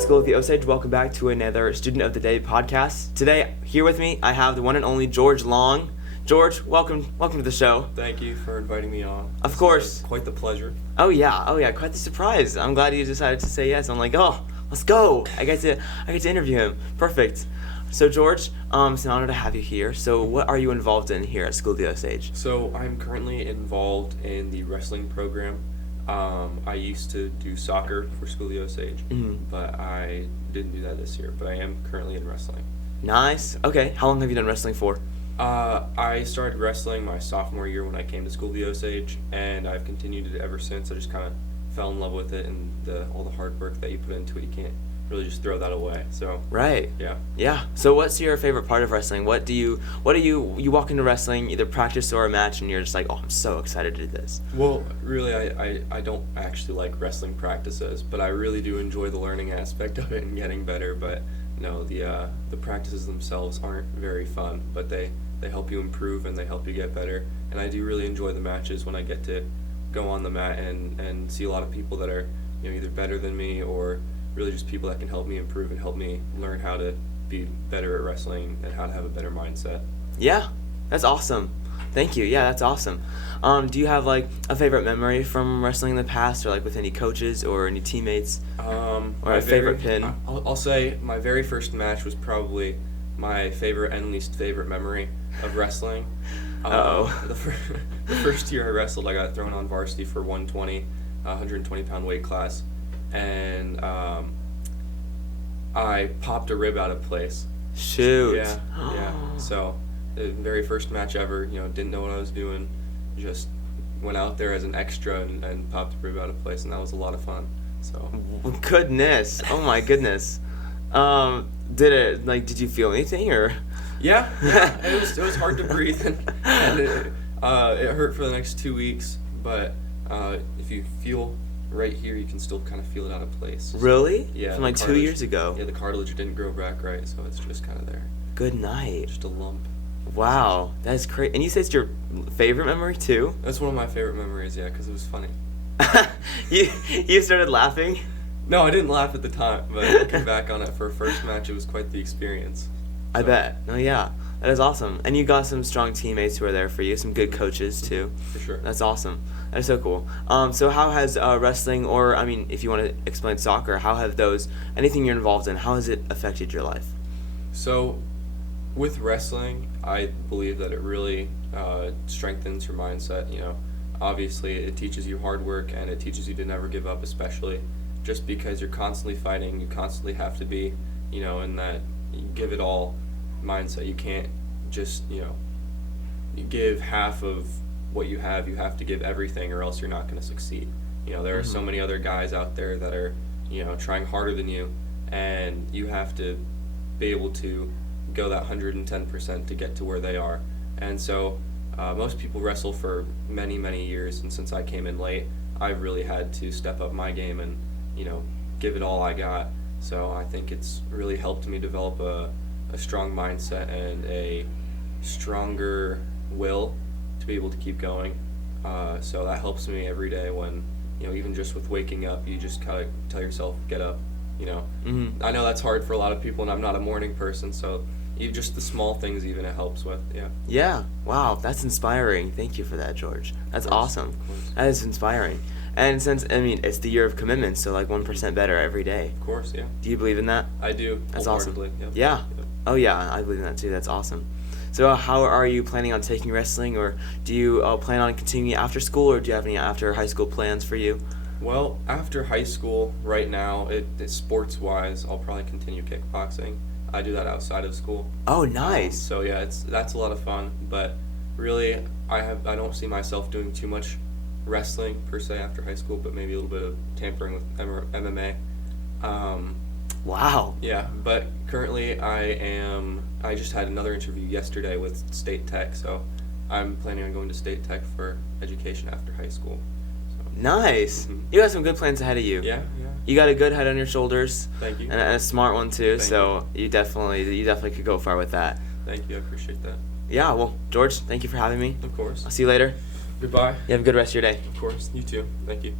School of the Osage. Welcome back to another Student of the Day podcast. Today, here with me, I have the one and only George Long. George, welcome to the show. Thank you for inviting me on. Of course. Quite the pleasure. Oh yeah, quite the surprise. I'm glad you decided to say yes. I'm like, oh, let's go. I get to interview him. Perfect. So George, it's an honor to have you here. So what are you involved in here at School of the Osage? So I'm currently involved in the wrestling program. I used to do soccer for School of the Osage, but I didn't do that this year. But I am currently in wrestling. Nice. Okay. How long have you done wrestling for? I started wrestling my sophomore year when I came to School of the Osage, and I've continued it ever since. I just kind of fell in love with it, and all the hard work that you put into it, you can't really just throw that away. So right. Yeah. So what's your favorite part of wrestling? What do you walk into wrestling, either practice or a match, and you're just like, oh, I'm so excited to do this? Well, really, I don't actually like wrestling practices, but I really do enjoy the learning aspect of it and getting better. But no, the practices themselves aren't very fun, but they help you improve and they help you get better. And I do really enjoy the matches when I get to go on the mat and see a lot of people that are either better than me or really just people that can help me improve and help me learn how to be better at wrestling and how to have a better mindset. Yeah, that's awesome. Thank you. Yeah, that's awesome. Do you have like a favorite memory from wrestling in the past, or like with any coaches or any teammates? Or a favorite pin? I'll say my very first match was probably my favorite and least favorite memory of wrestling. The first year I wrestled, I got thrown on varsity for 120 pound weight class, and I popped a rib out of place. Shoot. Yeah. So the very first match ever, didn't know what I was doing, just went out there as an extra and popped a rib out of place, and that was a lot of fun. So goodness, oh my goodness. Did you feel anything or? Yeah. It was hard to breathe, and it hurt for the next 2 weeks. But if you feel right here, you can still kind of feel it out of place. Really? Yeah. From like 2 years ago. Yeah, the cartilage didn't grow back right, so it's just kind of there. Good night. Just a lump. Wow, that's great. And you said it's your favorite memory too? That's one of my favorite memories, yeah, because it was funny. You started laughing? No, I didn't laugh at the time, but looking back on it for a first match, it was quite the experience. So. I bet. No, yeah. That is awesome. And you got some strong teammates who are there for you, some good coaches too. For sure. That's awesome. That is so cool. So how has wrestling, or I mean, if you want to explain soccer, how have anything you're involved in, how has it affected your life? So with wrestling, I believe that it really strengthens your mindset. Obviously it teaches you hard work, and it teaches you to never give up, especially just because you're constantly fighting. You constantly have to be, in that give it all mindset. You can't just, you give half of what you have. You have to give everything, or else you're not going to succeed. There are so many other guys out there that are, trying harder than you, and you have to be able to go that 110% to get to where they are. And so most people wrestle for many, many years, and since I came in late, I've really had to step up my game and, give it all I got. So I think it's really helped me develop a strong mindset and a stronger will to be able to keep going. So that helps me every day when, even just with waking up, you just kind of tell yourself, get up, I know that's hard for a lot of people, and I'm not a morning person, so just the small things even it helps with, yeah. Yeah, wow, that's inspiring. Thank you for that, George. That's awesome. That is inspiring. And since, it's the year of commitment, so like 1% better every day. Of course, yeah. Do you believe in that? I do. That's awesome. Yeah. Oh yeah, I believe in that too. That's awesome. So how are you planning on taking wrestling, or do you plan on continuing after school, or do you have any after high school plans for you? Well, after high school, right now, it's sports-wise, I'll probably continue kickboxing. I do that outside of school. Oh, nice. So yeah, that's a lot of fun. But really, I don't see myself doing too much wrestling per se after high school, but maybe a little bit of tampering with MMA. Wow. Yeah, but currently I just had another interview yesterday with State Tech, so I'm planning on going to State Tech for education after high school. So. Nice. You got some good plans ahead of you. Yeah. You got a good head on your shoulders. Thank you. And a smart one too. You definitely could go far with that. Thank you. I appreciate that. Yeah. Well, George, thank you for having me. Of course. I'll see you later. Goodbye. You have a good rest of your day. Of course. You too. Thank you.